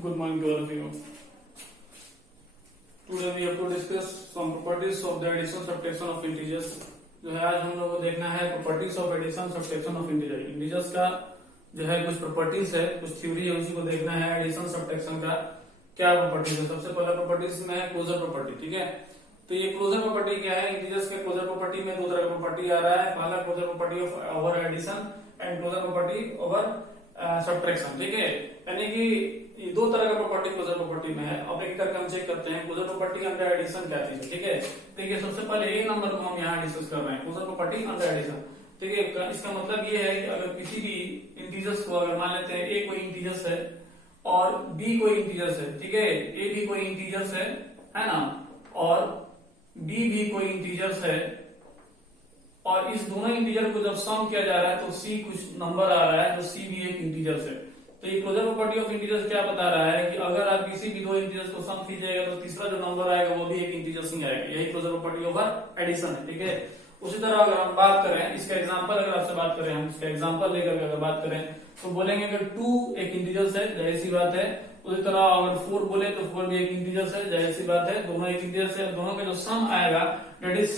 Good morning to all of you. Today we have to discuss some properties of the addition subtraction of integers. जो है आज हम लोग को देखना है properties of addition subtraction of integer. Integers का जो है कुछ प्रॉपर्टीज है, कुछ थ्योरी है, उसी को देखना है। एडिशन सब्ट्रैक्शन का क्या प्रॉपर्टीज है। सबसे पहला प्रॉपर्टीज में है क्लोजर प्रॉपर्टी। ठीक है, तो ये क्लोजर प्रॉपर्टी क्या है। इंटीजर्स के क्लोजर प्रॉपर्टी में दो तरह का प्रॉपर्टी आ रहा है। पहला closure property of over addition and closure property over subtraction. ठीक है, यानी कि ये दो तरह का प्रॉपर्टी क्लोजर प्रॉपर्टी में है। अब एक करके हम चेक करते हैं क्लोजर प्रॉपर्टी अंडर एडिशन क्या चीज है। ठीक है, देखिए सबसे पहले ए नंबर को हम यहाँ डिस्कस कर रहे हैं, क्लोजर प्रॉपर्टी अंडर एडिशन। ठीक है, इसका मतलब ये है कि अगर किसी भी इंटीजर्स को अगर मान लेते हैं ए कोई इंटीजर्स है और बी कोई इंटीजर्स है। ठीक है, ए भी कोई इंटीजर्स है ना, और बी भी कोई इंटीजर्स है, और इस दोनों इंटीजर को जब सम किया जा रहा है तो सी कुछ नंबर आ रहा है, जो सी भी एक इंटीजर्स है। तो ये क्लोजर प्रॉपर्टी ऑफ इंटीजर्स क्या बता रहा है कि अगर आप किसी भी दो इंटीजर्स को सम कीजिएगा तो तीसरा जो नंबर आएगा वो भी एक इंटीजर्स ही आएगा। यही क्लोजर प्रॉपर्टी ऑफ एडिशन है। ठीक है, उसी तरह अगर हम बात करें इसका एग्जांपल, अगर आपसे बात करें हम इसका एग्जांपल लेकर अगर बात करें तो बोलेंगे अगर 2 एक इंटीजर्स है, जाहिर सी बात है। उसी तरह अगर 4 बोले तो 4 भी एक इंटीजर्स है, जाहिर सी बात है। दोनों एक इंटीजर्स है, दोनों का जो सम आएगा that is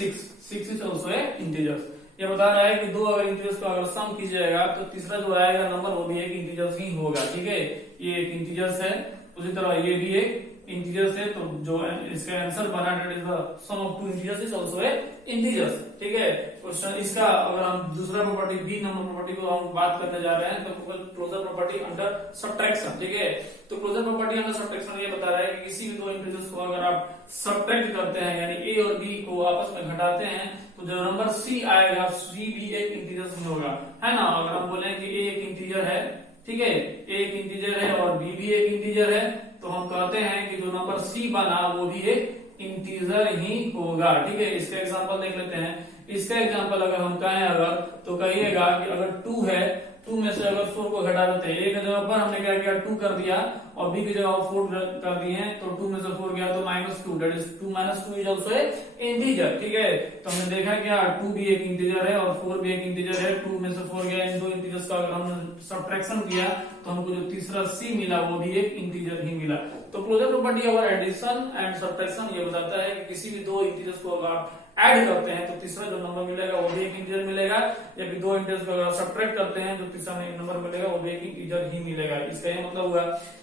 6 is also a integers. ये बता रहा है कि दो अगर इंटीजर्स को अगर सम कीजिएगा तो तीसरा जो आएगा नंबर वो भी एक इंटीजर्स ही होगा। ठीक है, ये एक इंटीजर्स है, उसी तरह ये भी एक इंटीजर्स है। तो जो इसका आंसर बना that is the sum of two integers is also a integers. ठीक है, क्वेश्चन इसका अगर हम दूसरा प्रॉपर्टी बी नंबर प्रॉपर्टी को हम बात करने जा रहे हैं तो क्लोजर प्रॉपर्टी अंडर सब्ट्रैक्शन। ठीक है, तो क्लोजर प्रॉपर्टी अंडर सब्ट्रैक्शन ये बता रहा है कि किसी भी दो इंटीजर्स को अगर आप सब्ट्रैक्ट करते हैं यानी ए और बी को आपस में घटाते हैं तो जो नंबर सी आएगा सी भी एक इंटीजर में होगा, है ना। अगर हम बोले कि ए एक इंटीजर है, ठीक है, ए एक इंटीजर है और बी भी एक इंटीजर है, तो हम कहते हैं कि जो नंबर सी बना वो भी एक इंटीजर ही होगा। ठीक है, इसका एग्जांपल देख लेते हैं। इसका एग्जांपल अगर हम कहें अगर तो कहिएगा कि अगर 2 है, 2 में से अगर 4 को घटा देते हैं, ए की जगह पर हमने क्या किया 2 कर दिया और बी की जगह 4 कर दिए हैं, तो 2 में से 4 गया तो -2 that is 2 - 2 is also a integer. ठीक है, तो हमने देखा क्या 2 भी एक इंटीजर है और 4 भी एक इंटीजर है। 2 में से 4 गया, इन दो इंटीजर्स का अगर हमने सब्ट्रैक्शन किया तो हमको जो तीसरा सी मिला वो भी एक इंटीजर ही मिला। तो closure property over addition and subtraction ये बताता है कि किसी भी दो इंटीजर्स को अगर आप ऐड करते हैं तो तीसरा जो नंबर मिलेगा वो भी एक इंटीजर मिलेगा, या फिर दो इंटीजर्स को अगर सब्ट्रैक्ट करते हैं जो तीसरा नंबर मिलेगा वो भी एक इंटीजर ही मिलेगा। इसका ये मतलब हुआ।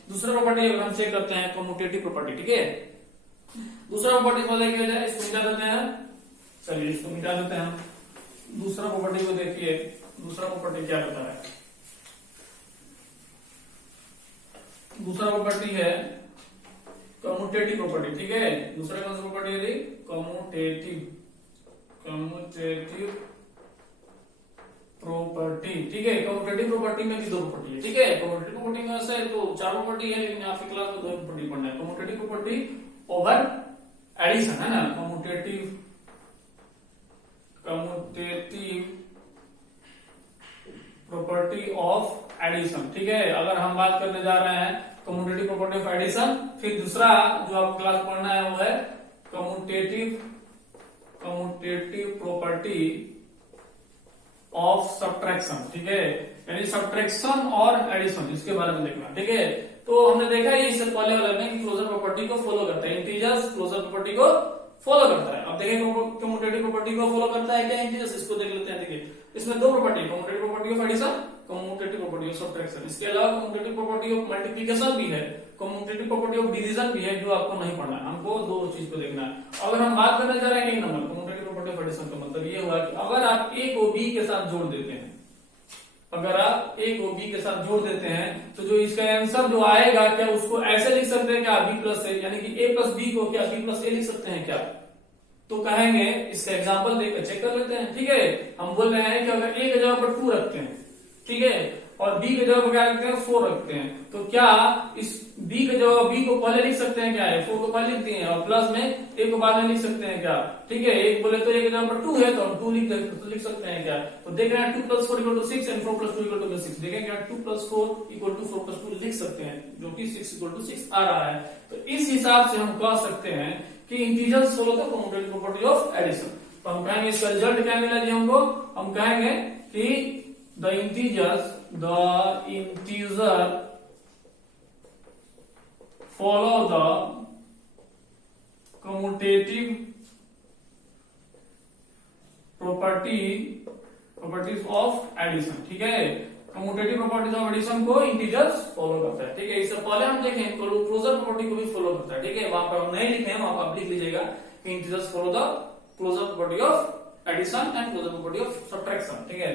दूसरा प्रॉपर्टी अगर हम चेक करते हैं कम्यूटेटिव प्रॉपर्टी। ठीक है, दूसरा प्रॉपर्टी को देखिए जाए, इसको मिटा देते हैं। चलिए इसको मिटा देते हैं। दूसरा प्रॉपर्टी को देखिए, दूसरा प्रॉपर्टी क्या बता रहा है। दूसरा प्रॉपर्टी है कम्यूटेटिव प्रॉपर्टी। ठीक है, दूसरा कौन सा प्रॉपर्टी है? Commutative property. ठीक है, कम्यूटेटिव प्रॉपर्टी में भी दो प्रॉपर्टी है। ठीक है, कम्यूटेटिव प्रॉपर्टी में ऐसे तो 4 प्रॉपर्टी है, लेकिन आपकी क्लास में 2 प्रॉपर्टी पढ़ना है। कम्यूटेटिव प्रॉपर्टी ओवर एडिशन है ना, कम्यूटेटिव प्रॉपर्टी ऑफ एडिशन। ठीक है, अगर हम बात करने जा रहे हैं कम्यूटेटिव प्रॉपर्टी ऑफ एडिशन, फिर दूसरा जो आप क्लास पढ़ना है वो है कम्यूटेटिव प्रॉपर्टी ऑफ सब्ट्रैक्शन। ठीक है, यानी सब्ट्रैक्शन और एडिशन इसके बारे में देखना। ठीक है, तो हमने देखा ये इससे पहले वाले में क्लोजर प्रॉपर्टी को फॉलो करता है। इंटीजर्स क्लोजर प्रॉपर्टी को फॉलो करता है। अब देखिए कम्यूटेटिव प्रॉपर्टी को फॉलो करता है क्या इंटीजर्स, इसको देख लेते हैं। देखिए इसमें दो property, commutative property of addition, commutative property of subtraction. इसके अलावा कम्यूटेटिव प्रॉपर्टी ऑफ मल्टीप्लिकेशन भी है, कम्यूटेटिव प्रॉपर्टी ऑफ डिवीजन भी है, जो आपको नहीं पढ़ना है। हमको दो चीज को देखना है। अगर हम बात करने जा रहे हैं एक number commutative property of addition का मतलब ये हुआ कि अगर आप ए को बी के साथ जोड़ देते हैं, अगर आप ए को बी के साथ जोड़ देते हैं तो जो इसका आंसर जो आएगा क्या उसको ऐसे लिख सकते हैं क्या बी प्लस ए, यानी कि ए प्लस बी को क्या बी प्लस ए लिख सकते हैं क्या? तो कहेंगे इसका एग्जांपल देकर चेक कर लेते हैं। ठीक है, हम बोल रहे हैं कि अगर ए की जगह पर 2 रखते हैं, ठीक है, और बी की जगह पर क्या रखते हैं 4 रखते हैं, तो क्या इस बी की जगह बी को पहले लिख सकते हैं क्या है 4 को पहले लिख दिए और प्लस में ए को बाद में लिख सकते हैं क्या? ठीक है, एक बोले तो ए की जगह पर 2 है तो हम 2 लिख सकते हैं क्या? तो देख रहे हैं 2 + 4 = 6 एंड 4 + 2 = 6। देखें क्या 2 + 4 = 4 + 2 लिख सकते हैं, जो कि 6 = 6 आ रहा है। तो इस हिसाब से हम कह सकते हैं कि integers follow the commutative property of addition. तो हम कहेंगे इसका रिजल्ट क्या मिला जी हमको, हम कहेंगे कि the integer follow the commutative properties of addition। ठीक है, कम्यूटेटिव प्रॉपर्टीज ऑफ एडिशन को इंटीजर्स फॉलो करता है। ठीक है, इससे पहले हम देखें क्लोजर प्रॉपर्टी को भी फॉलो करता है। ठीक है, वहां पर हम नहीं लिखे हैं, वहां पर आप लिख लीजिएगा कि integers follow the closure property of addition and closure property of subtraction. ठीक है,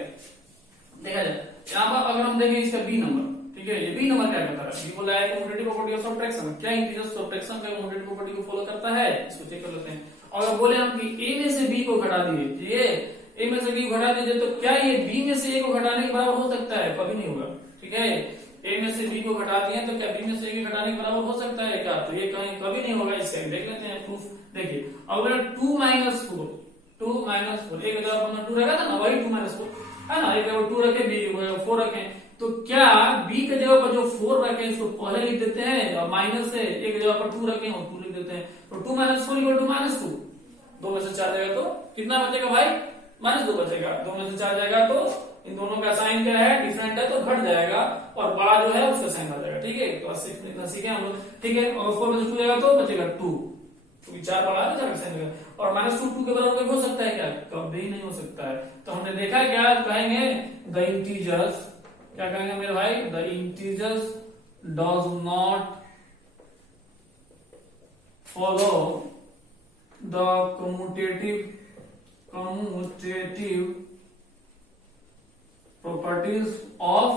देखा जाए यहाँ पर अगर हम देखें इसका बी नंबर, ठीक है, ये बी नंबर क्या करता है, बी बोला है कम्यूटेटिव प्रॉपर्टी ऑफ सब्ट्रैक्शन, क्या इंटीजर्स सब्ट्रैक्शन का कम्यूटेटिव प्रॉपर्टी को फॉलो करता है, इसको चेक कर लेते हैं। अगर बोले हम कि ए में से बी को घटा दिए, ये ए में से बी को घटा दीजिए, तो क्या ये बी में से ए को घटाने के बराबर हो सकता है? कभी नहीं होगा। ठीक है, ए में से बी को घटा दिए तो क्या बी में से ए के घटाने के बराबर हो सकता है क्या? तो ये कहीं कभी नहीं होगा। इससे देख लेते हैं प्रूफ। देखिए अगर 2 - 4 एक जगह अपना 2 रहेगा ना, वही 2 - 4 है ना, एक जगह 2 रखे, बी 4 रखे, तो क्या बी के जगह पर जो 4 रखे इसको पहले लिख देते हैं और माइनस से एक जगह पर 2 रखे और 2 लिख देते हैं, तो 2 - 4 = -2, 2 में से 4 जाएगा तो कितना बचेगा भाई? -2 बचेगा। 2 में से 4 जाएगा तो इन दोनों का साइन क्या है? डिफरेंट है, तो घट जाएगा और बड़ा जो है उसका साइन आ जाएगा। ठीक है, तो इतना सीखे हम लोग। ठीक है, और 4 में से 2 जाएगा तो बचेगा 2, क्योंकि 4 बड़ा है, 4 का साइन लगेगा। और -2 के बराबर हो सकता है क्या? कभी नहीं हो सकता है। तो हमने देखा क्या कहेंगे, द इंटीजर्स, क्या कहेंगे मेरे भाई, the integers does not follow the commutative properties of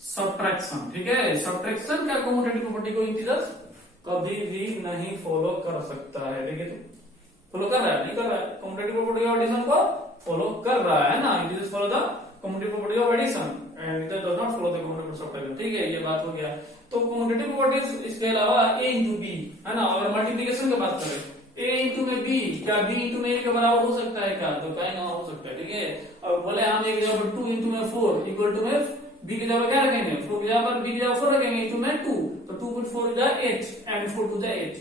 subtraction. ठीक है, सब्ट्रैक्शन का कम्यूटेटिव प्रॉपर्टी को इंटीजर्स कभी भी नहीं फॉलो कर सकता है। देखिए तो फॉलो कर रहा है, नहीं कर रहा है, कम्यूटेटिव प्रॉपर्टी ऑफ एडिशन को फॉलो कर रहा है ना, integers follow the commutative property of addition and it does not follow the commutative subtraction. ठीक है, ये बात हो गया। तो कम्यूटेटिव प्रॉपर्टीज इसके अलावा a × b है ना, अगर मल्टीप्लिकेशन की बात करें a × में b, क्या b × में a के बराबर हो सकता है क्या? तो कहीं ना हो सकता है। ठीक है, अब बोले हम एक जगह पर 2 × में 4 इक्वल टू में b की जगह क्या रखेंगे, 4 की जगह पर b की जगह 4 रखेंगे, × में 2, तो 2 × 4 = 8 एंड 4 × 2 = 8,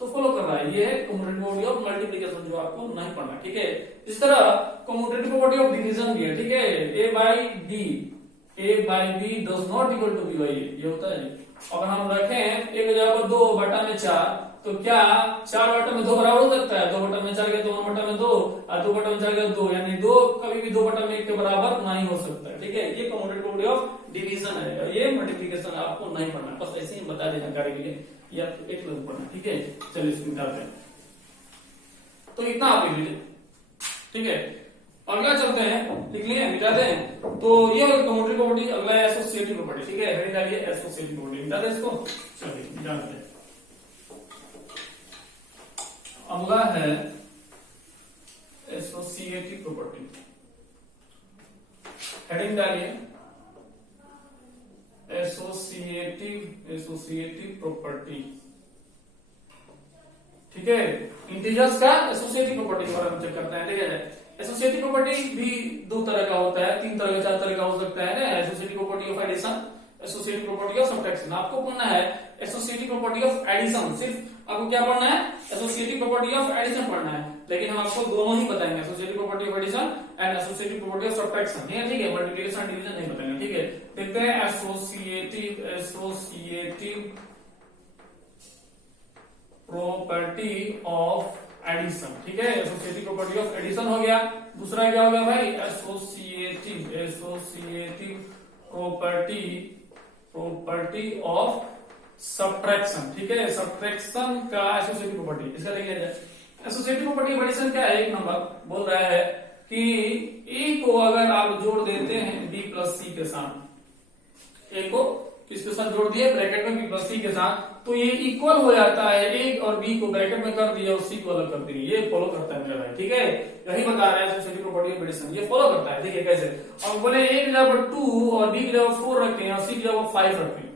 तो फॉलो कर रहा है। ये है कम्यूटेटिव प्रॉपर्टी ऑफ मल्टीप्लिकेशन, जो आपको नहीं पढ़ना। ठीक है, इस तरह कम्यूटेटिव प्रॉपर्टी ऑफ डिवीजन भी है। ठीक है, a by b does not equal to b by a, ये होता है। अगर हम रखें एक जगह पर 2/4, तो क्या 4/2 बराबर हो सकता है? 2/4 के 2/2 और 2/4 के 2, यानी 2 कभी भी 2/1 के बराबर नहीं हो सकता है। ठीक है, ये कम्यूटेटिव प्रॉपर्टी ऑफ डिवीजन है, और ये मल्टीप्लिकेशन आपको नहीं पढ़ना, बस ऐसे ही बता दें जानकारी के लिए, ये आपको एक लोग पढ़ना। ठीक है, चलिए इसको मिटाते हैं। तो इतना आप लिख लीजिए। ठीक है, अगला चलते हैं, लिख लिए, मिटाते हैं। तो ये कम्यूटेटिव प्रॉपर्टी, अगला है एसोसिएटिव प्रॉपर्टी। ठीक है, हेडिंग डालिए एसोसिएटिव प्रॉपर्टी, मिटाते हैं इसको। चलिए मिटाते हैं। अगला है एसोसिएटिव प्रॉपर्टी, हेडिंग डालिए एसोसिएटिव प्रॉपर्टी। ठीक है, इंटीजर्स का एसोसिएटिव प्रॉपर्टी के बारे में चेक करते हैं। ठीक है, एसोसिएटिव प्रॉपर्टी भी 2 तरह का होता है, 3 तरह का, 4 तरह का हो सकता है ना। Associative property of addition, associative property of subtraction. आपको पढ़ना है एसोसिएटिव प्रॉपर्टी ऑफ एडिशन, सिर्फ आपको क्या पढ़ना है? एसोसिएटिव प्रॉपर्टी ऑफ एडिशन पढ़ना है, लेकिन हम आपको दोनों ही बताएंगे, associative property of addition and associative property of subtraction. ठीक है, मल्टीप्लिकेशन डिवीजन नहीं बताएंगे। ठीक है, देखते हैं एसोसिएटिव प्रॉपर्टी ऑफ एडिशन। ठीक है, एसोसिएटिव प्रॉपर्टी ऑफ एडिशन हो गया। दूसरा क्या हो गया भाई? Associative property of subtraction. ठीक है, सब्ट्रैक्शन का एसोसिएटिव प्रॉपर्टी, इसका देख लिया जाए। एसोसिएटिव प्रॉपर्टी ऑफ एडिशन क्या है? 1 नंबर बोल रहा है कि ए को अगर आप जोड़ देते हैं b + c के साथ, ए को किसके साथ जोड़ दिए? ब्रैकेट में b + c के साथ, तो ये इक्वल हो जाता है। ए और b को ब्रैकेट में कर दिया और c को अलग कर दिया, ये फॉलो करता है मेरा भाई। ठीक है, यही बता रहा है एसोसिएटिव प्रॉपर्टी ऑफ एडिशन, ये फॉलो करता है। देखिए कैसे, अब बोले ए की जगह पर 2 और b की जगह 4 रखें और c की जगह 5 रखें।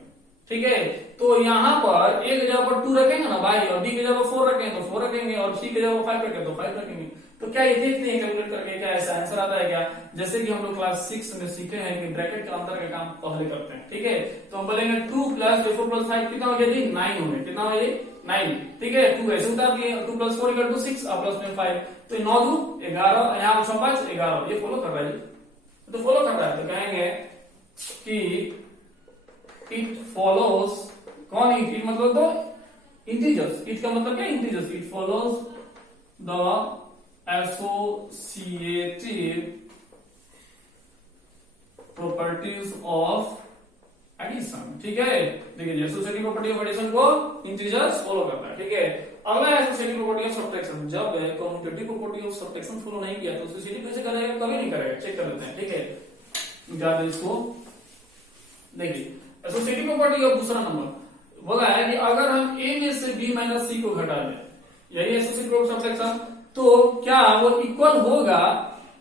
ठीक है, तो यहाँ पर ए की जगह पर 2 रखेंगे ना भाई, और b की जगह 4 रखें तो 4 रखेंगे, और c की जगह 5 रखें तो 5 रखेंगे। तो क्या ये देखते हैं कैलकुलेट करके क्या ऐसा आंसर आता है क्या? जैसे कि हम लोग क्लास 6 में सीखे हैं कि ब्रैकेट के अंदर का काम पहले करते हैं। ठीक है, तो हम बोलेंगे 2 + 4 + 5 कितना हो गया जी? 9 हो गया। कितना हो गया? 9। ठीक है, 2 ऐसे उतार दिए, 2 + 4 = 6 और प्लस में 5, तो 9 × 2 = 11, यहाँ 5 = 11। ये फॉलो कर रहा है, तो फॉलो कर रहा है। तो कहेंगे कि इट फॉलोज कौन इट मतलब तो इंटीजर्स, इट का मतलब क्या integers, it follows the associative properties of addition. ठीक है, देखिए एसोसिएटिव प्रॉपर्टी ऑफ एडिशन को इंटीजर्स फॉलो करता है। ठीक है, अगला एसोसिएटिव प्रॉपर्टी ऑफ सब्ट्रैक्शन, जब commutative property of subtraction follow नहीं किया तो एसोसिएटिव कैसे करेगा, कभी नहीं करेगा। चेक कर लेते हैं। ठीक है, ज्यादा इसको देखिए, एसोसिएटिव प्रॉपर्टी ऑफ दूसरा नंबर बोला है कि अगर हम a में से b माइनस सी को घटा दें, यही एसोसिएटिव प्रॉपर्टी ऑफ सब्ट्रैक्शन, तो क्या वो इक्वल होगा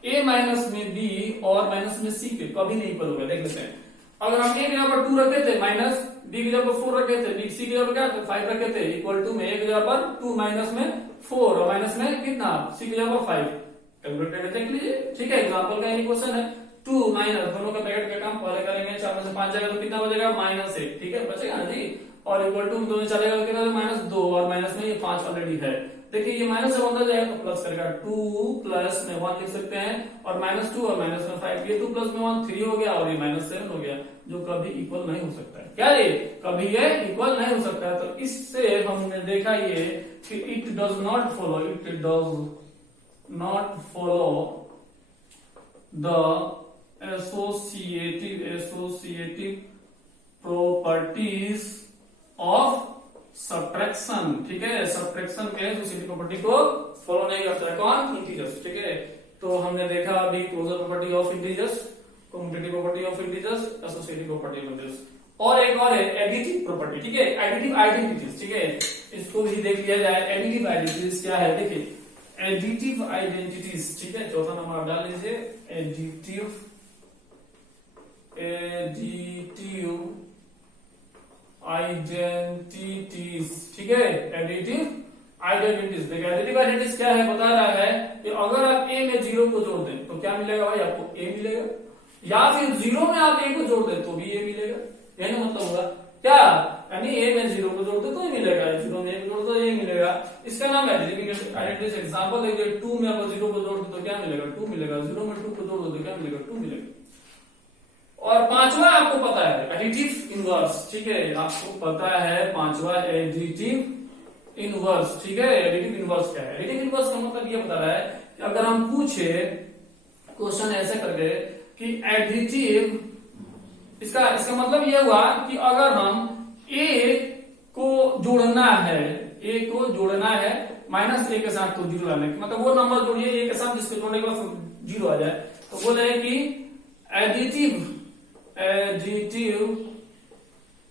a माइनस में b और माइनस में c के, कभी नहीं इक्वल होगा। देख लेते हैं, अगर हम a की जगह पर 2 रखे थे माइनस, b की जगह पर 4 रखे थे, b c की जगह पर क्या 5 रखे थे, इक्वल टू में a की जगह पर 2 माइनस में 4 और माइनस में कितना c की जगह पर 5, कैलकुलेट करके देख लीजिए। ठीक है, एग्जांपल का ये क्वेश्चन है, 2 माइनस दोनों का ब्रैकेट का काम पहले करेंगे, 4 में से 5 जाएगा तो कितना बचेगा -1। ठीक है, बचेगा ना जी, और इक्वल टू दोनों चलेगा तो कितना -2 और माइनस में ये 5 ऑलरेडी है। देखिए ये माइनस से बंदा जाएगा तो प्लस करेगा, 2 प्लस में 1 लिख सकते हैं और -2 और माइनस में 5, ये 2 प्लस में 1 3 हो गया और ये -7 हो गया, जो कभी इक्वल नहीं हो सकता है। क्या ये कभी ये इक्वल नहीं हो सकता है। तो इससे हमने देखा ये कि it does not follow, it does not follow the associative properties of subtraction. ठीक है, सब्ट्रैक्शन के एसोसिएटिव प्रॉपर्टी को फॉलो नहीं करता है कौन, इंटीजर्स। ठीक है, तो हमने देखा अभी closure property of integers, commutative property of integers, associative property of integers, और एक और है एडिटिव प्रॉपर्टी। ठीक है, एडिटिव आइडेंटिटीज। ठीक है, इसको भी देख लिया जाए। एडिटिव आइडेंटिटीज क्या है, देखिए एडिटिव आइडेंटिटीज। ठीक है, चौथा नंबर आप डाल लीजिए, एडिटिव आइडेंटिटीज। ठीक है, एडिटिव आइडेंटिटीज। देखिए एडिटिव आइडेंटिटीज क्या है, बता रहा है कि अगर आप a में 0 को जोड़ दें तो क्या मिलेगा भाई, आपको a मिलेगा, या फिर 0 में आप a को जोड़ दें तो भी a मिलेगा। यही मतलब होगा क्या, यानी a में 0 को जोड़ दे तो ही मिलेगा, 0 में a को जोड़ दो ये मिलेगा। इसका नाम है एडिटिव आइडेंटिटीज। एग्जांपल देखिए, 2 में आप 0 को जोड़ दो तो क्या मिलेगा, 2 मिलेगा, 0 में 2 को जोड़ दो तो क्या मिलेगा, 2 मिलेगा। और पांचवा आपको पता है एडिटिव इनवर्स। ठीक है, आपको पता है पांचवा एडिटिव इनवर्स। ठीक है, एडिटिव इनवर्स क्या है, एडिटिव इनवर्स का मतलब ये बता रहा है कि अगर हम पूछे क्वेश्चन ऐसे करके कि एडिटिव, इसका मतलब ये हुआ कि अगर हम a को जोड़ना है, a को जोड़ना है -a के साथ, तो 0 लाने, मतलब वो नंबर जोड़िए a के साथ जिसको जोड़ने के बाद 0 आ जाए, तो बोले कि एडिटिव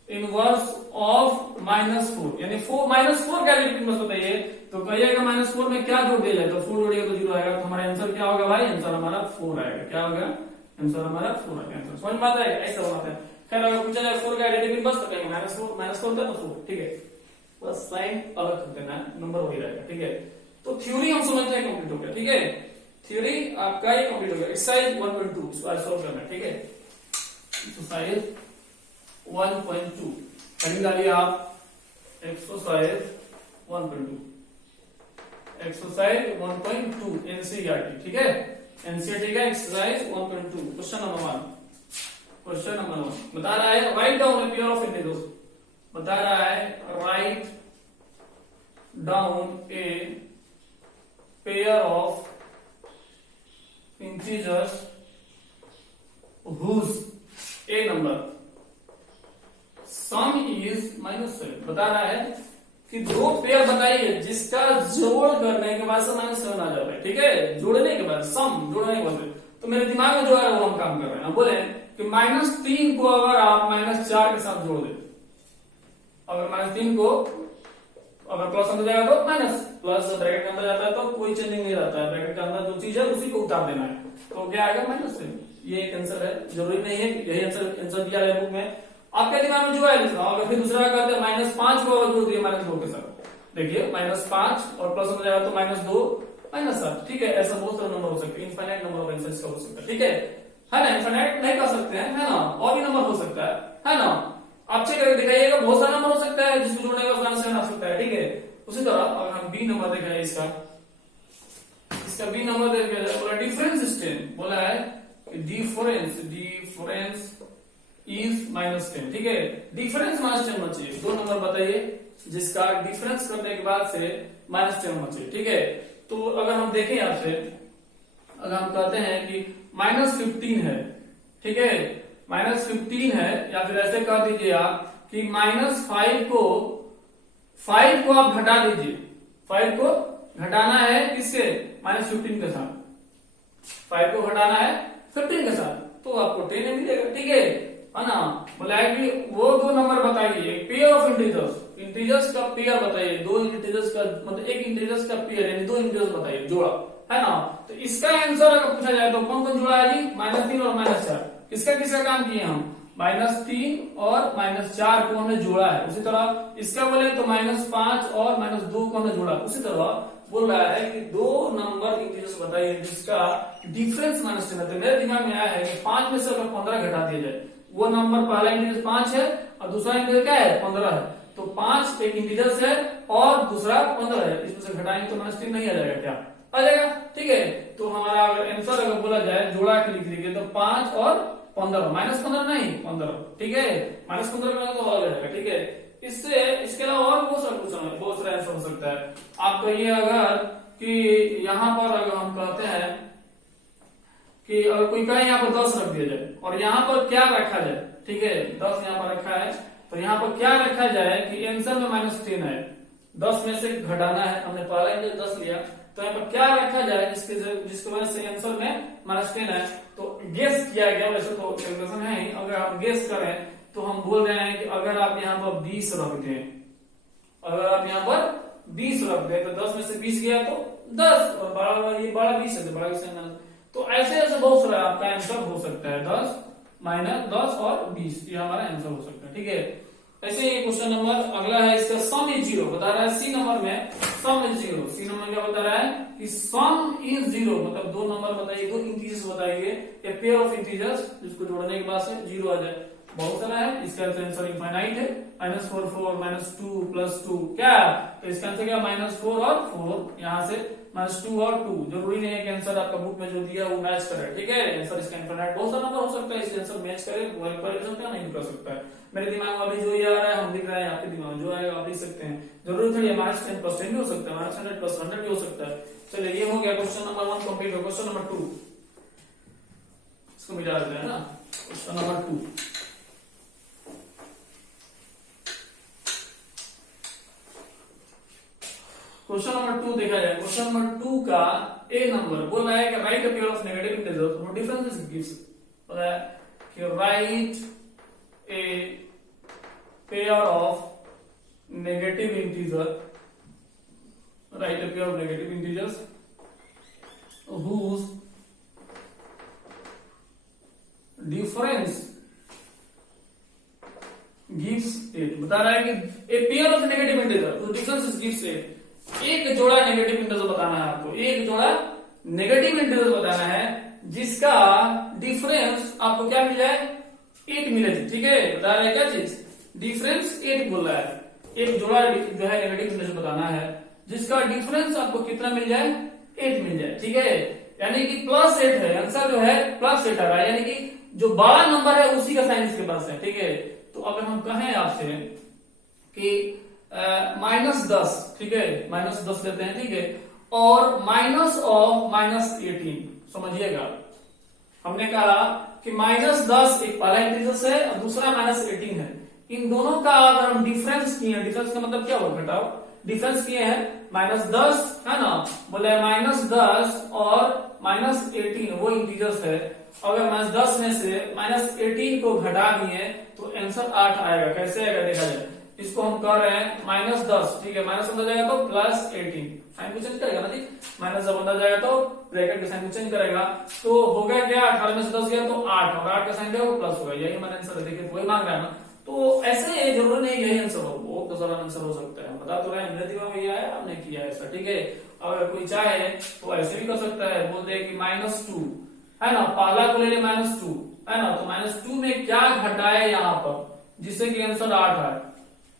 इनवर्स ऑफ -4, यानी -4 का एडिटिव इनवर्स बताइए। तो कहिएगा -4 में क्या जोड़ दिया जाए, तो 4 जोड़िएगा तो 0 आएगा, तो हमारा आंसर क्या होगा भाई, आंसर हमारा 4 आएगा। क्या होगा, आंसर हमारा 4 आएगा। आंसर समझ में आता है, ऐसा होता है। खैर अगर पूछा जाए 4 का एडिटिव इनवर्स तो कहेंगे -4 था तो 4। ठीक है, बस साइन अलग कर देना, नंबर वही रहेगा। ठीक है, तो थ्योरी हम समझते हैं कंप्लीट हो गया। ठीक है, थ्योरी आपका ये कंप्लीट हो गया। एक्सरसाइज 1.2 इसको आज सॉल्व करना है। ठीक है, एक्सरसाइज 1.2 हेडिंग डालिए आप, एक्सरसाइज 1.2, एक्सरसाइज 1.2 एनसीईआरटी। ठीक है, एनसीईआरटी का exercise 1.2 question number 1। Question number 1 बता रहा है write down A pair of integers, बता रहा है write down A pair of integers whose a number some is -7। बता रहा है कि दो पेयर बताइए जिसका जोड़ करने के बाद से -7 आ जाता है। ठीक है, जोड़ने के बाद, सम जोड़ने के बाद, तो मेरे दिमाग में जो है वो हम काम कर रहे हैं। बोले कि -3 को अगर आप -4 के साथ जोड़ दे, अगर -3 को अगर प्लस अंदर जाएगा तो माइनस, प्लस ब्रैकेट के अंदर जाता है तो कोई चेंजिंग नहीं रहता है, ब्रैकेट के अंदर जो चीज है उसी को उतार देना है, तो क्या आएगा -3। ये एक आंसर है, जरूरी नहीं है यही आंसर दिया है बुक में, आपके दिमाग में जो है लिखना। अगर फिर दूसरा कहते हैं -5 को अगर जोड़ दिए -2 के साथ, देखिए -5 और प्लस अंदर जाएगा तो -2 -7। ठीक है, ऐसा बहुत सारे नंबर हो सकते हैं, इनफाइनाइट नंबर ऑफ आंसर्स का हो सकता है। ठीक है ना, इनफाइनाइट नहीं कर सकते हैं, है ना, और भी नंबर हो सकता है ना। आप चेक करके दिखाइएगा, बहुत सारा नंबर हो सकता है जिसको जोड़ने के बाद आंसर आ सकता है। ठीक है, उसी तरह अगर हम बी नंबर देखा है, इसका बी नंबर देखा जाए, बोला डिफरेंस स्टेन, बोला है डिफरेंस इज -10। ठीक है, डिफरेंस -10 होना चाहिए। दो नंबर बताइए जिसका डिफरेंस करने के बाद से -10 होना चाहिए। ठीक है, तो अगर हम देखें यहाँ से, अगर हम कहते हैं कि -15 है, ठीक है, -15 है, या फिर ऐसे कह दीजिए आप कि -5 को आप घटा दीजिए, 5 को घटाना है किससे, -15 के साथ, 5 को घटाना है 15 के साथ, तो आपको 10 मिलेगा। ठीक है ना, बोला है कि वो दो नंबर बताइए, पेयर ऑफ इंटीजर्स का पेयर बताइए, दो इंटीजर्स का मतलब एक इंटीजर्स का पेयर यानी दो इंटीजर्स बताइए, जोड़ा, है ना। तो इसका आंसर अगर पूछा जाए तो कौन कौन जोड़ा है जी, -3 और -4। किसका किसका काम किए हम, -3 और -4 को हमने जोड़ा है। उसी तरह इसका बोले तो -5 और -2 को हमने जोड़ा। उसी तरह बोल रहा है कि दो नंबर इंटीजर्स बताइए जिसका डिफरेंस -10 है। तो मेरे दिमाग में आया है कि 5 में से अगर 15 घटा दिया जाए, वो नंबर पहला इंटीजर 5 है और दूसरा इंटीजर क्या है, 15 है, तो 5 एक इंटीजर्स है और दूसरा 15 है, इसमें से घटाएंगे तो -3 नहीं आ जाएगा, क्या आ जाएगा। ठीक है, तो हमारा अगर आंसर अगर बोला जाए जोड़ा के लिख लीजिए तो 5 और 15, -15 नहीं 15। ठीक है, -15 में तो आ जाएगा। ठीक है, इससे इसके अलावा और बहुत सारा आंसर हो सकता है। आप कहिए अगर कि यहाँ पर अगर हम कहते हैं कि अगर कोई कहे यहाँ पर 10 रख दिया जाए और यहाँ पर क्या रखा जाए, ठीक है, 10 यहाँ पर रखा है, तो यहाँ पर क्या रखा जाए कि आंसर में -10 है, 10 में से घटाना है, हमने पहला इंटीजर 10 लिया, तो यहाँ पर क्या रखा जाए जिसकी वजह से आंसर में -10 है। तो गेस किया गया, वैसे तो कैलकुलेशन है ही, अगर आप गेस करें तो हम बोल रहे हैं कि अगर आप यहाँ पर 20 रख दें, अगर आप यहाँ पर 20 रख दें तो 10 में से 20 गया तो 10 और बड़ा 20 है तो बड़ा 20 है। तो ऐसे ऐसे बहुत सारा आपका आंसर हो सकता है, 10 और 20, ये हमारा आंसर हो सकता है। ठीक है, ऐसे ही क्वेश्चन नंबर अगला है, इसका सम इज 0 बता रहा है। सी नंबर में सम इज 0, सी नंबर क्या बता रहा है कि सम इज 0, मतलब दो नंबर बताइए, दो इंटीजर्स बताइए, ए पेयर ऑफ इंटीजर्स जिसको जोड़ने के बाद से 0 आ जाए। बहुत सारा है, इसका आंसर इनफाइनाइट है, -4 4 -2 +2 क्या, तो इसका आंसर क्या, -4 और 4, यहाँ से -2 और 2। जरूरी नहीं है कि आंसर आपका बुक में जो दिया वो मैच करे। ठीक है, आंसर इसका इनफाइनाइट बहुत सारा नंबर हो सकता है, इसका आंसर मैच करे, नहीं कर सकता है। मेरे दिमाग में अभी जो ये आ रहा है हम लिख रहे हैं, आपके दिमाग में जो आएगा आप लिख सकते हैं। जरूरत है -10% भी हो सकता है, -100 + 100 भी हो सकता है। चलिए, ये हो गया क्वेश्चन नंबर 1 कंप्लीट हो। क्वेश्चन नंबर 2 इसको मिला देते हैं ना, क्वेश्चन नंबर 2। क्वेश्चन नंबर 2 देखा जाए। क्वेश्चन नंबर 2 का ए नंबर बोल रहा है कि write a pair of negative integers, no difference gives, बोला है कि write a pair of negative integer, write a pair of negative integers whose difference gives 8। बता रहा है कि a pair of negative integer तो डिफरेंस गिव्स 8। एक जोड़ा नेगेटिव इंटीजर बताना है आपको, एक जोड़ा नेगेटिव इंटीजर बताना है जिसका डिफरेंस आपको क्या मिल जाए, 8 मिले। ठीक है, बता रहा है क्या चीज, डिफरेंस 8 बोल रहा है। एक जोड़ा जो है नेगेटिव इंटीजर बताना है जिसका डिफरेंस आपको कितना मिल जाए, 8 मिल जाए। ठीक है, यानी कि +8 है, आंसर जो है +8 आ रहा है, यानी कि जो बड़ा नंबर है उसी का साइन इसके पास है। ठीक है, तो अगर हम कहें आपसे कि -10, ठीक है, -10 लेते हैं, ठीक है, और -18, समझिएगा हमने कहा कि -10 एक पहला इंटीजर है और दूसरा -18 है। इन दोनों का अगर हम डिफरेंस किए, डिफरेंस का मतलब क्या हुआ, घटाओ, डिफरेंस किए हैं -10 है ना, बोले -10 और -18 वो इंटीजर्स है। अगर -10 में से -18 को घटा दिए तो आंसर 8 आएगा। कैसे आएगा देखा जाए, इसको हम कर रहे हैं -10, ठीक है, माइनस अंदर जाएगा तो +18, साइन को चेंज करेगा ना जी, माइनस जब अंदर जाएगा तो ब्रैकेट के साइन को चेंज करेगा, तो हो गया क्या, 18 में से 10 गया तो 8, और 8 का साइन क्या होगा, प्लस होगा। यही हमारा आंसर है, देखिए वही मांग रहा है ना। तो ऐसे जरूरी नहीं यही आंसर हो, बहुत तो सारा आंसर हो सकता है, बता तो रहे हैं, मेरे दिमाग में यह है, आपने किया ऐसा। ठीक है, अगर कोई चाहे तो ऐसे भी कर सकता है, बोल दे कि -2 है ना, पहला को ले ले -2 है ना, तो -2 में क्या घटाए यहाँ पर जिससे कि आंसर 8 है।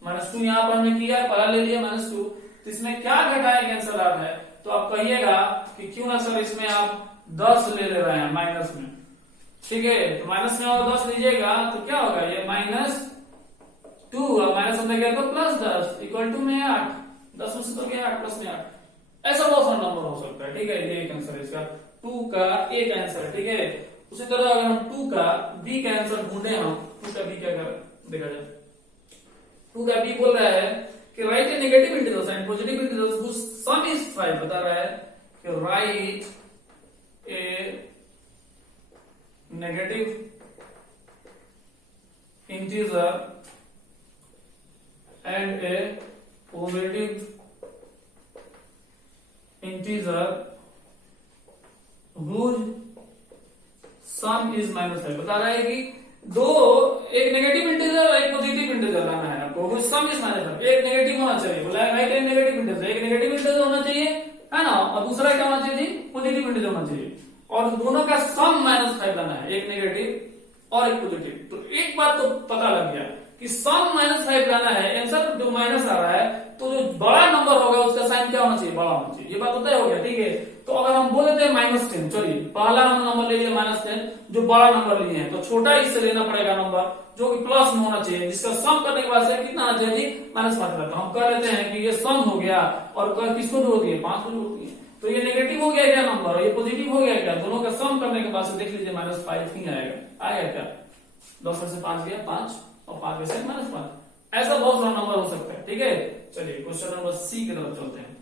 -2 यहाँ पर हमने किया, पहला ले लिया -2, तो इसमें क्या घटाएंगे आंसर 8 है। तो आप कहिएगा कि क्यों ना सर इसमें आप 10 ले रहे हैं माइनस में, ठीक है, तो माइनस में और 10 लीजिएगा तो क्या होगा, ये -2 और माइनस अंदर गया तो +10 इक्वल टू में 8, 10 में से तो गया 8 प्लस में 8। ऐसा बहुत सारा नंबर हो सकता है, ठीक है, ये एक आंसर है इसका, 2 का एक आंसर है, ठीक है। उसी तरह अगर हम 2 का बी का आंसर ढूंढे, हम 2 का बी क्या कर देखा जाए, 2 का बी बोल रहा है कि write a negative integers and positive integers whose sum is 5, बता रहा है कि write a negative integer and a positive integer whose sum is -5, बता रहा है कि दो, एक नेगेटिव इंटीजर और एक पॉजिटिव इंटीजर लाना है आपको, whose sum is -5, एक नेगेटिव होना चाहिए, बोला है राइट, एक नेगेटिव इंटीजर, एक नेगेटिव इंटीजर होना चाहिए, है ना, और दूसरा क्या होना चाहिए, पॉजिटिव इंटीजर होना चाहिए, और दोनों का सम -5 लाना है, एक नेगेटिव और एक पॉजिटिव। तो एक बात तो पता लग गया कि सम -5 लाना है, आंसर जो माइनस आ रहा है, तो जो बड़ा नंबर होगा उसका साइन क्या होना चाहिए, बड़ा होना चाहिए, ये बात होता है, हो गया, ठीक है। तो अगर हम बोल देते हैं -10, चलिए पहला हम नंबर ले लिया -10, जो बड़ा नंबर लिए हैं, तो छोटा इससे लेना पड़ेगा नंबर जो कि प्लस में होना चाहिए, जिसका सम करने के बाद से कितना आना चाहिए, -5। तो हम कह लेते हैं कि ये सम हो गया, और किसको जो होती है, 5 को जो होती है, तो ये नेगेटिव हो गया क्या नंबर, और ये पॉजिटिव हो गया क्या, दोनों का सम करने के बाद से देख लीजिए -5 ही आएगा क्या, 10 में से 5 गया 5, और 5 में से -5, ऐसा बहुत सारा नंबर हो सकता है, ठीक है। चलिए क्वेश्चन नंबर सी की तरफ चलते हैं।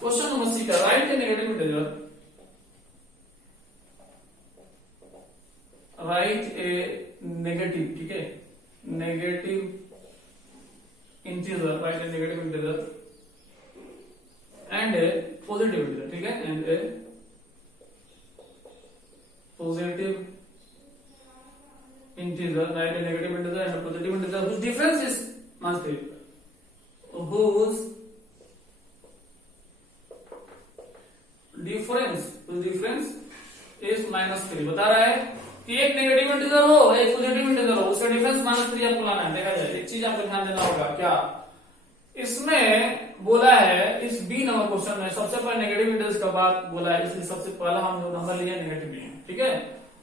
क्वेश्चन नंबर सी का right a negative integer, right a negative, ठीक है, negative integer, right a negative integer and a positive integer, ठीक है, and a positive integer, write a negative integer and a positive integer whose difference is -3, whose difference is -3, बता रहा है कि एक negative integer हो, एक पॉजिटिव इंटीजर हो, उसका डिफरेंस -3 आपको लाना है। देखा जाए, एक चीज आपको ध्यान देना होगा, क्या इसमें बोला है, इस बी नंबर क्वेश्चन में सबसे पहले नेगेटिव इंटीजर्स का बात बोला है, इसलिए सबसे पहला हम जो नंबर लिए नेगेटिव लिए हैं, ठीक है,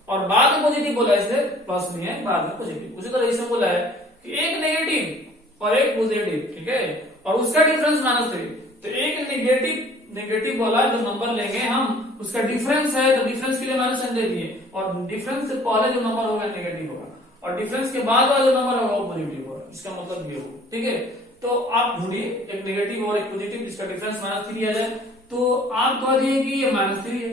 और बाद में पॉजिटिव बोला है, इसलिए प्लस नहीं है, बाद में पॉजिटिव। उसी तरह इसमें बोला है कि एक नेगेटिव और एक पॉजिटिव, ठीक है, और उसका डिफरेंस -3, तो एक नेगेटिव वाला जो नंबर लेंगे हम, उसका डिफरेंस है, तो डिफरेंस के लिए -n दे दिए, और डिफरेंस से पहले जो नंबर होगा नेगेटिव होगा, और डिफरेंस के बाद वाला जो नंबर होगा वो पॉजिटिव होगा, इसका मतलब ये होगा, ठीक है। तो आप ढूंढिए एक नेगेटिव और एक पॉजिटिव, जिसका डिफरेंस -3 आ जाए, तो आप कह दिए कि ये -3 है,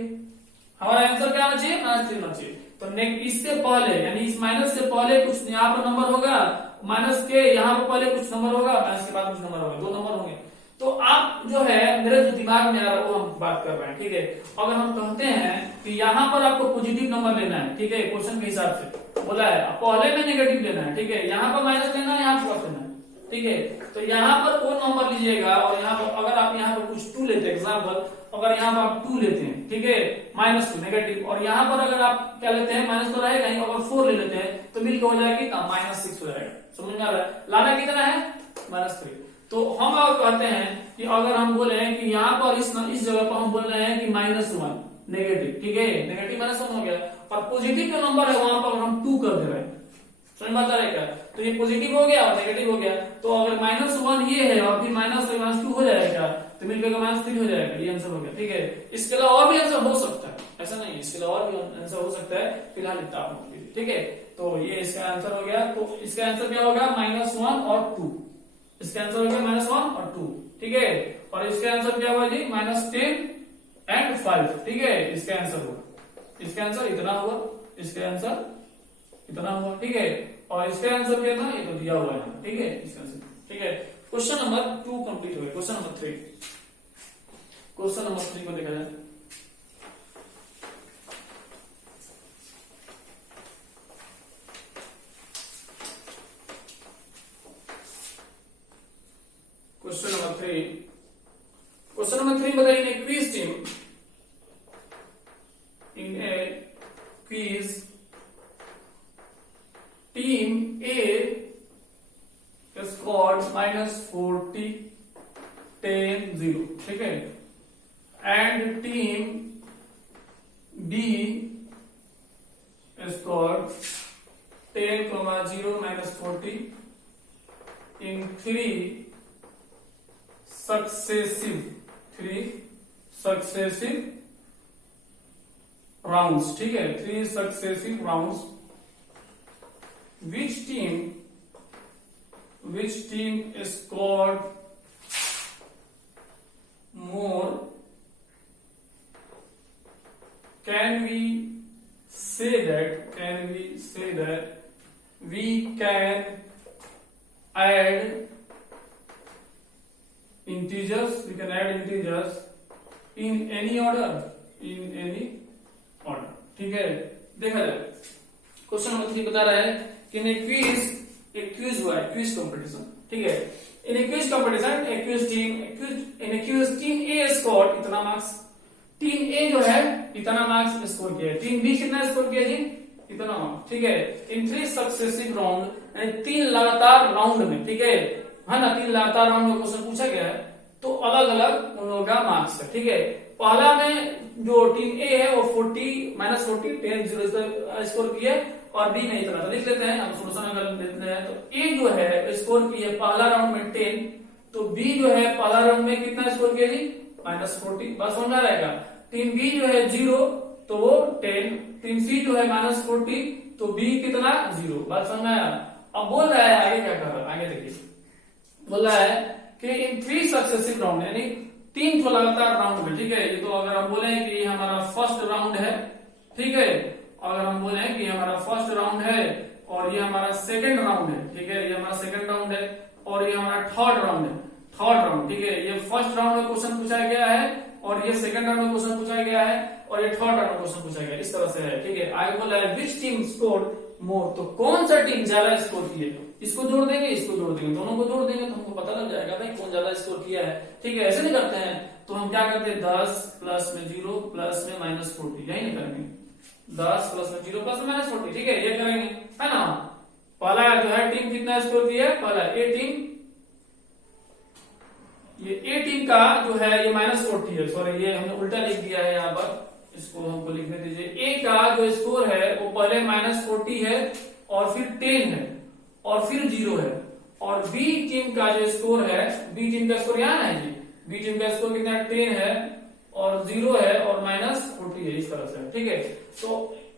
हमारा आंसर क्या आना चाहिए, -3 होना चाहिए। तो इससे पहले, यानी इस माइनस से पहले कुछ यहाँ पर नंबर होगा, माइनस के यहाँ पर पहले कुछ नंबर होगा, माइनस के बाद कुछ नंबर होगा, 2 नंबर होंगे। तो आप जो है, मेरे जो दिमाग में आ रहा है वो हम बात कर रहे हैं, ठीक है। अगर हम कहते हैं कि यहाँ पर आपको पॉजिटिव नंबर लेना है, ठीक है, क्वेश्चन के हिसाब से बोला है, पहले में नेगेटिव लेना है, ठीक है, यहाँ पर माइनस लेना है, यहाँ पर प्लस लेना है, ठीक है। तो यहाँ पर कोई नंबर लीजिएगा, और यहाँ पर अगर आप यहाँ पर कुछ 2 लेते हैं, एग्जाम्पल अगर यहाँ पर आप 2 लेते हैं, ठीक है, -2 नेगेटिव, और यहाँ पर अगर आप क्या लेते हैं, माइनस तो रहेगा ही, अगर 4 ले लेते हैं तो मिलकर हो जाएगी -6 हो जाएगा, समझ में आ रहा है, लाना कितना है, -3। तो हम अगर कहते हैं कि अगर हम बोले कि यहाँ पर इस जगह पर हम बोल रहे हैं कि -1 नेगेटिव, ठीक है, नेगेटिव -1 हो गया, और पॉजिटिव जो नंबर है वहां पर हम 2 कर दे रहे हैं, समझ में आता है क्या, तो ये पॉजिटिव हो गया और नेगेटिव हो गया, तो अगर -1 ये है और फिर -2 हो जाएगा, तो मिलकर -3 हो जाएगा, ये आंसर हो गया, ठीक है। इसके अलावा और भी आंसर हो सकता है, ऐसा नहीं है, इसके अलावा और भी आंसर हो सकता है, फिलहाल इतना आप नोट कीजिए, ठीक है। तो ये इसका आंसर हो गया, तो इसका आंसर क्या होगा, -1 और 2, इसका आंसर हो गया -1 और 2, ठीक है, और इसका आंसर क्या होगा जी, -10 एंड 5, ठीक है, इसका आंसर होगा, इसका आंसर इतना होगा, इसका आंसर इतना हुआ, ठीक है, और इसका आंसर क्या था, ये तो दिया हुआ है, ठीक है, इसका आंसर, ठीक है। क्वेश्चन नंबर 2 कंप्लीट हो गया। क्वेश्चन नंबर 3, क्वेश्चन नंबर 3 को देखा जाए। क्वेश्चन नंबर 3 बताइए, in a quiz team, in a quiz team A scored -40, 10, 0, ठीक है, and team B scored 10, 0, minus 40 in three successive rounds, ठीक है, 3 successive rounds. Which team scored more? Can we say that we can add integers? We can add integers in any order. ठीक है, देखा जाए question number 3 बता रहा है कि इन एक क्विज हुआ है, क्विज कंपटीशन, ठीक है. इन क्विज कंपटीशन एक्यूज टीम ए स्कोर इतना मार्क्स. टीम ए जो है इतना मार्क्स स्कोर किया है. टीम बी कितना स्कोर किया जी? इतना मार्क्स, ठीक है. इन 3 सक्सेसिव राउंड, यानी 3 लगातार राउंड में, ठीक है ना, 3 लगातार राउंड में क्वेश्चन पूछा गया है, तो अलग अलग उन लोगों का मार्क्स है, ठीक है. पहला में जो टीम ए है वो 40 10 0 स्कोर किया, और बी में इतना. तो लिख लेते हैं, हम सोल्यूशन अगर देते हैं तो ए जो है स्कोर की है पहला राउंड में 10, तो बी जो है पहला राउंड में कितना स्कोर किया जी? -40. बस समझ आ रहेगा. टीम बी जो है 0, तो वो 10. टीम सी जो है -40, तो बी कितना? 0. बात समझ आया. अब बोल रहा है आगे क्या कर रहा है, आगे देखिए. बोल रहा है कि इन 3 सक्सेसिव राउंड, यानी 3 तो लगातार राउंड में, ठीक है. ये तो अगर हम बोले कि हमारा फर्स्ट राउंड है, ठीक है, अगर हम बोले कि हमारा फर्स्ट राउंड है और ये हमारा सेकंड राउंड है, ठीक है, ये हमारा सेकंड राउंड है और ये हमारा थर्ड राउंड है. थर्ड राउंड, ठीक है, ये फर्स्ट राउंड में क्वेश्चन पूछा गया है और ये सेकंड राउंड में क्वेश्चन पूछा गया है और ये थर्ड राउंड में क्वेश्चन पूछा गया है. इस तरह से है, ठीक है. आगे बोला है विच टीम स्कोर्ड मोर, तो कौन सा टीम ज्यादा स्कोर किए. इसको जोड़ देंगे, इसको जोड़ देंगे, दोनों को जोड़ देंगे तो हमको पता लग जाएगा भाई कौन ज्यादा स्कोर किया है, ठीक है. ऐसे नहीं करते हैं, तो हम क्या करते हैं 10 प्लस में 0 प्लस में -40, यही नहीं करेंगे. 10 प्लस में 0 प्लस में -40, ठीक है, ये करेंगे, है ना. पहला जो है टीम कितना स्कोर किया है, पहला ए टीम, ये ए टीम का जो है ये -40 है. सॉरी, ये हमने उल्टा लिख दिया है यहाँ पर, इसको हमको लिखने दीजिए. ए का जो स्कोर है वो पहले -40 है और फिर 10 है और फिर 0 है. और बी टीम का जो स्कोर है, बी टीम का स्कोर यहाँ है जी, बी टीम का स्कोर कितना 10 है और 0 है और -40 है. इस तरह से, ठीक है. तो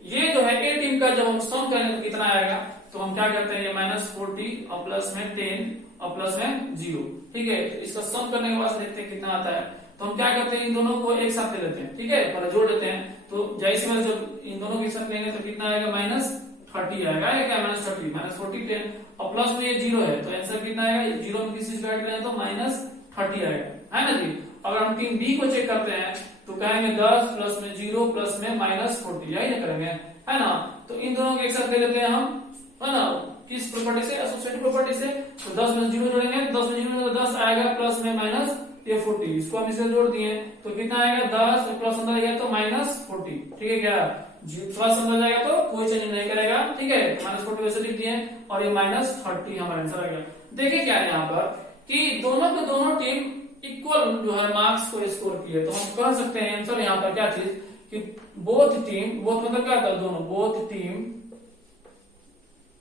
ये जो है ए टीम का जब हम सम करेंगे तो कितना आएगा, तो हम क्या करते हैं, ये -40 और प्लस में 10 और प्लस में 0, ठीक है. तो इसका सम करने के बाद देखते हैं कितना आता है. तो हम क्या करते हैं, इन दोनों को एक साथ ले लेते हैं, ठीक है, पहले जोड़ लेते हैं. तो जैसे में जब इन दोनों को एक साथ लेंगे तो कितना आएगा, -30 आएगा, क्या -30 -40 10 और प्लस में ये 0 है, तो आंसर कितना आएगा, 0 में किसी से ऐड करें तो -30 आएगा, है ना जी. अगर हम टीम बी को चेक करते हैं तो कहेंगे 10 प्लस में 0 प्लस में -40, यही ना करेंगे, है ना. तो इन दोनों को एक साथ ले लेते हैं हम, है ना, किस प्रॉपर्टी से, एसोसिएटिव प्रॉपर्टी से. तो 10 में 0 जोड़ेंगे, 10 में 0 तो 10 आएगा, प्लस में -40, इसको हम इससे जोड़ दिए तो कितना आएगा, 10 प्लस अंदर आएगा तो -40, ठीक है. क्या प्लस अंदर जाएगा तो कोई चेंज नहीं करेगा, ठीक है. -40 वैसे लिख दिए और ये -30 हमारा आंसर आ गया. देखिए क्या है यहाँ पर कि दोनों के दोनों टीम इक्वल जो है मार्क्स को स्कोर किए, तो हम कह सकते हैं आंसर यहाँ पर क्या चीज कि बोथ मतलब क्या था, दोनों both team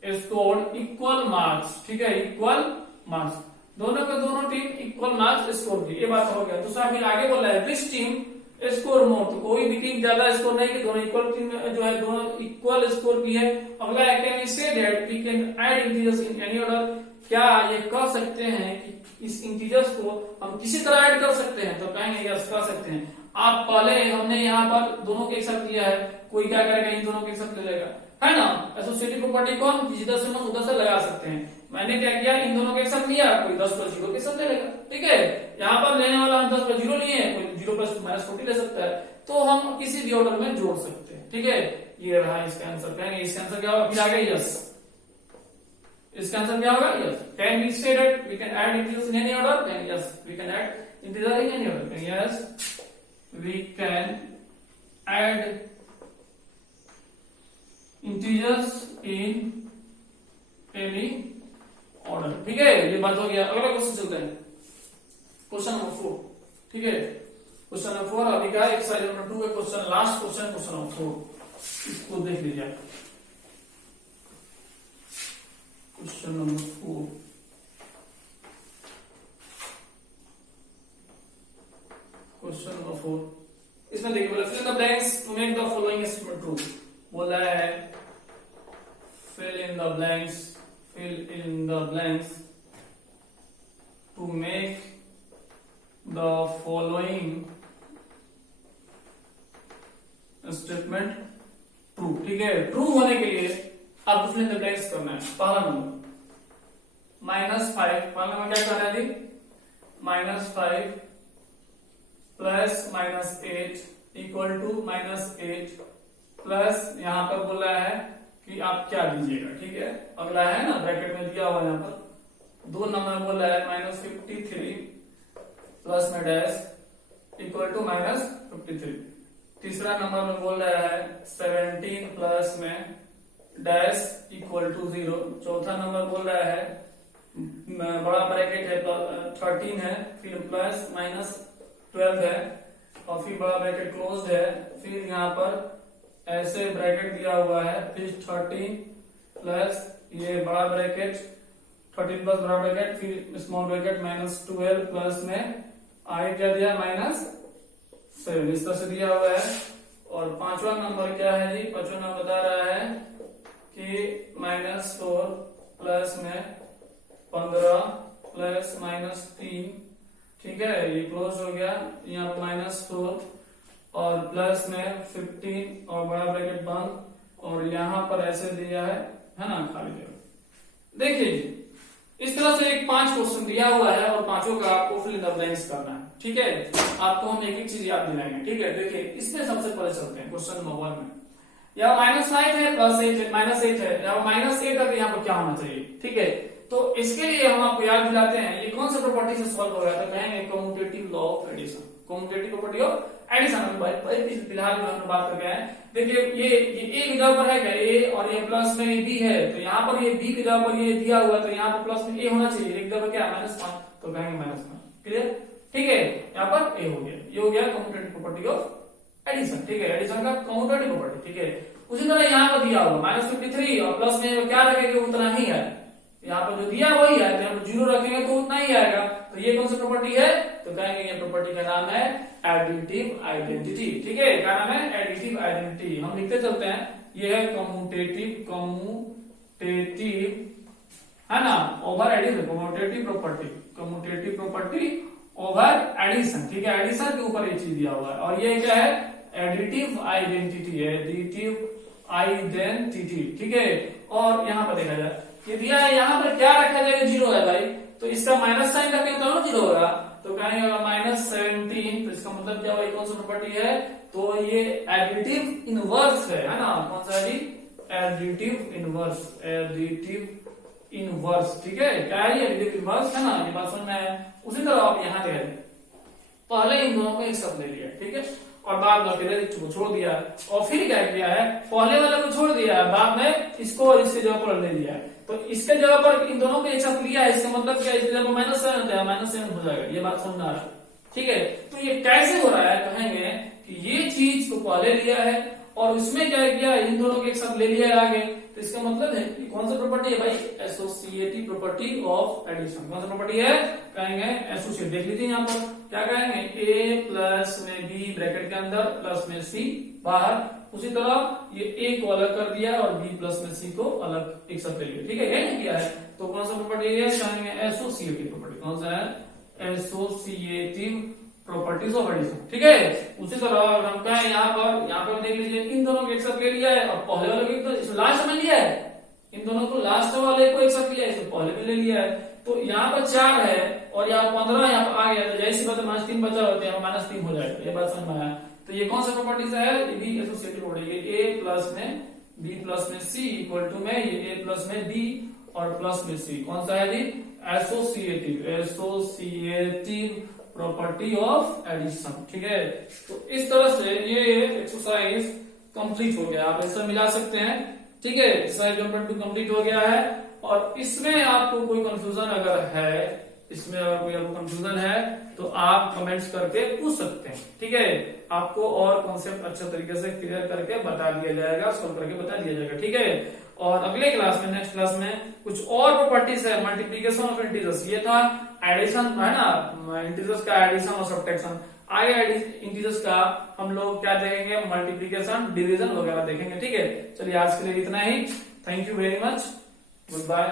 scored equal marks, ठीक है, इक्वल मार्क्स, दोनों के दोनों टीम इक्वल मार्क्स स्कोर की. ये बात हो गया. दूसरा फिर आगे बोल रहा है विच टीम स्कोर मोर, तो कोई भी टीम ज्यादा स्कोर नहीं की, दोनों इक्वल टीम जो है दोनों इक्वल स्कोर की है. अगला है can we say that we can add integers in any order, क्या ये कह सकते हैं कि इस इंटीजर्स को हम किसी तरह ऐड कर सकते हैं, तो कहेंगे यस कर सकते हैं. आप पहले हमने यहाँ पर दोनों के एक साथ लिया है, कोई क्या करेगा, इन दोनों के एक साथ ले लेगा, है ना. एसोसिएटिव प्रॉपर्टी को हम जिधर से मन उधर से लगा सकते हैं. मैंने क्या किया, इन दोनों के एक साथ लिया, कोई 10 प्लस 0 के साथ ले लेगा, ठीक है. यहाँ पर लेने वाला हम 10 प्लस 0 लिए, कोई 0 प्लस -40 ले सकता है. तो हम किसी भी ऑर्डर में जोड़ सकते हैं, ठीक है. ये रहा इसका आंसर. कहेंगे इसका आंसर क्या होगा, फिर आगे यस, इसका आंसर क्या होगा, yes. Can we say that we can add integers in any order, can yes we can add integer in any order, can yes we can add integers in any order, ठीक है. ये बात हो गया. अगला question चलता है, question number 4, ठीक है. क्वेश्चन नंबर 4 अभी का एक्सरसाइज नंबर 2 है. Question last question, question number 4, इसको देख लीजिए. Question number 4। क्वेश्चन नंबर 4, इसमें देखिए बोला fill in the blanks to make the following statement true. बोला है fill in the blanks to make the following statement true. ठीक है, ट्रू होने के लिए आपको फिल इन द ब्लैंक्स करना है। पहला नंबर -5, पहला नंबर क्या करना है जी, -5 प्लस -8 इक्वल टू -8 प्लस यहां पर बोला है कि आप क्या दीजिएगा। ठीक है, अगला है ना ब्रैकेट में दिया हुआ यहां पर 2 नंबर बोला है -53 प्लस में डैश इक्वल टू -53। तीसरा नंबर में बोल रहा है 17 प्लस में डैश इक्वल टू 0। चौथा नंबर बोल रहा है बड़ा ब्रैकेट है 13 है, फिर प्लस -12 है और फिर बड़ा ब्रैकेट क्लोज है, फिर यहाँ पर ऐसे ब्रैकेट दिया हुआ है, फिर 13 प्लस ये बड़ा ब्रैकेट 13 प्लस बड़ा ब्रैकेट फिर स्मॉल ब्रैकेट -12 प्लस में आगे क्या दिया -7, इस तरह से दिया हुआ है। और पांचवा नंबर क्या है जी, पांचवा नंबर बता रहा है कि -4 प्लस में 15 प्लस -3। ठीक है, ये क्लोज हो गया, यहाँ पर -4 और प्लस में 15 और बड़ा ब्रैकेट बंद और यहाँ पर ऐसे दिया है ना खाली जगह। देखिए इस तरह से एक 5 क्वेश्चन दिया हुआ है और पांचों का आपको फिल इन द ब्लैंक्स करना है। ठीक है, आपको हम एक एक चीज याद दिलाएंगे। ठीक है, देखिए इसमें सबसे पहले चलते हैं क्वेश्चन नंबर 1 में। यहाँ -5 है प्लस -8 है, -8 है, यहाँ -8 है तो यहाँ पर क्या होना चाहिए। ठीक है, तो इसके लिए हम आपको याद दिलाते हैं ये कौन सा प्रॉपर्टी से सॉल्व हो गया, तो कहेंगे commutative law of addition, commutative property of addition. भाई फिलहाल हम बात कर गए हैं। देखिए ये ए की जगह पर है क्या, ए और ये प्लस में ये बी है, तो यहाँ पर ये बी की जगह पर ये दिया हुआ है तो यहाँ पर प्लस में ए होना चाहिए, एक जगह क्या -5 तो कहेंगे -1। क्लियर, ठीक है, यहाँ पर ए हो गया, ये हो गया कम्यूटेटिव प्रॉपर्टी ऑफ एडिशन। ठीक है, एडिशन का कम्यूटेटिव प्रॉपर्टी। ठीक है, उसी तरह यहाँ पर दिया हुआ -53 और प्लस में क्या रखेंगे उतना ही है, यहाँ पर जो दिया वही है, तो यहाँ पर 0 रखेंगे तो उतना ही आएगा। तो ये कौन सी प्रॉपर्टी है, तो कहेंगे ये प्रॉपर्टी का नाम है एडिटिव आइडेंटिटी। ठीक है, क्या नाम है, एडिटिव आइडेंटिटी। हम लिखते चलते हैं, ये है कम्यूटेटिव है ना over addition, commutative property over addition. ठीक है, एडिशन के ऊपर ये चीज दिया हुआ है और ये क्या है एडिटिव आइडेंटिटी है, एडिटिव आइडेंटिटी। ठीक है, और यहाँ पर देखा जाए ये दिया है, यहाँ पर क्या रखा जाएगा 0 है भाई, तो इसका माइनस साइन रखेंगे तो 0 होगा, तो कहेंगे -17, तो इसका मतलब क्या हुआ, कौन सा प्रॉपर्टी है, तो ये एडिटिव इनवर्स है ना, कौन सा है एडिटिव इनवर्स। ठीक है, क्या है एडिटिव इनवर्स है ना, ये बात समझ में आया। उसी तरह आप यहाँ देख पहले इन दोनों को एक साथ ले लिया, ठीक है, और बाद में अकेले को छोड़ दिया और फिर क्या किया है, पहले वाले को छोड़ दिया है, बाद में इसको और इसके जगह पर ले लिया है, तो इसके जगह पर इन दोनों को एक साथ लिया है, इसका मतलब क्या, इसके जगह पर -7 होता है, -7 हो जाएगा, ये बात समझ आ रहा है। ठीक है, तो ये कैसे हो रहा है, कहेंगे कि ये चीज को पहले लिया है और उसमें क्या किया, इन दोनों को एक साथ ले लिया है आगे, तो इसका मतलब है कि कौन सा प्रॉपर्टी है भाई, एसोसिएटिव प्रॉपर्टी ऑफ एडिशन। कौन सा प्रॉपर्टी है, कहेंगे एसोसिएट। देख लीजिए यहाँ पर क्या कहेंगे, ए प्लस में बी ब्रैकेट के अंदर प्लस में सी बाहर, उसी तरह ये ए को अलग कर दिया और बी प्लस में सी को अलग एक साथ ले लिया। ठीक है, यही किया है, तो कौन सा प्रॉपर्टी है, कहेंगे एसोसिएटिव प्रॉपर्टी। कौन सा है, एसोसिएटिव प्रॉपर्टीज ऑफ एडिशन। ठीक है, उसी तरह हम कहें यहाँ पर देख लीजिए, इन दोनों को एक साथ ले लिया है और पहले वाले को लास्ट में लिया है, इन दोनों को लास्ट वाले को एक साथ लिया है, इसको पहले में ले लिया है, तो यहाँ पर 4 है और यहाँ 15 यहाँ पर आ गया, तो जैसी बात -3 बचा होते हैं -3 हो जाएगा, ये बात समझ में आया। तो ये कौन सा प्रॉपर्टीज है, ये भी एसोसिएटिव प्रॉपर्टी, ए प्लस में बी प्लस में सी इक्वल टू में ये ए प्लस में बी और प्लस में सी, कौन सा है जी, एसोसिएटिव प्रॉपर्टी ऑफ एडिशन। ठीक है, तो इस तरह से ये एक्सरसाइज कंप्लीट हो गया, आप ऐसा मिला सकते हैं। ठीक है, एक्सरसाइज नंबर 2 कंप्लीट हो गया है और इसमें आपको कोई कंफ्यूजन अगर है, इसमें अगर कोई आपको कंफ्यूजन है तो आप कमेंट्स करके पूछ सकते हैं। ठीक है, आपको और कॉन्सेप्ट अच्छे तरीके से क्लियर करके बता दिया जाएगा, सॉल्व करके बता दिया जाएगा। ठीक है, और अगले क्लास में, नेक्स्ट क्लास में कुछ और प्रॉपर्टीज है मल्टीप्लीकेशन ऑफ इंटीजर्स। ये था एडिशन है ना, इंटीजर्स का एडिशन और सब्ट्रैक्शन। आगे इंटीजर्स का हम लोग क्या देखेंगे, मल्टीप्लीकेशन, डिवीजन वगैरह देखेंगे। ठीक है, चलिए आज के लिए इतना ही। Thank you very much, good bye.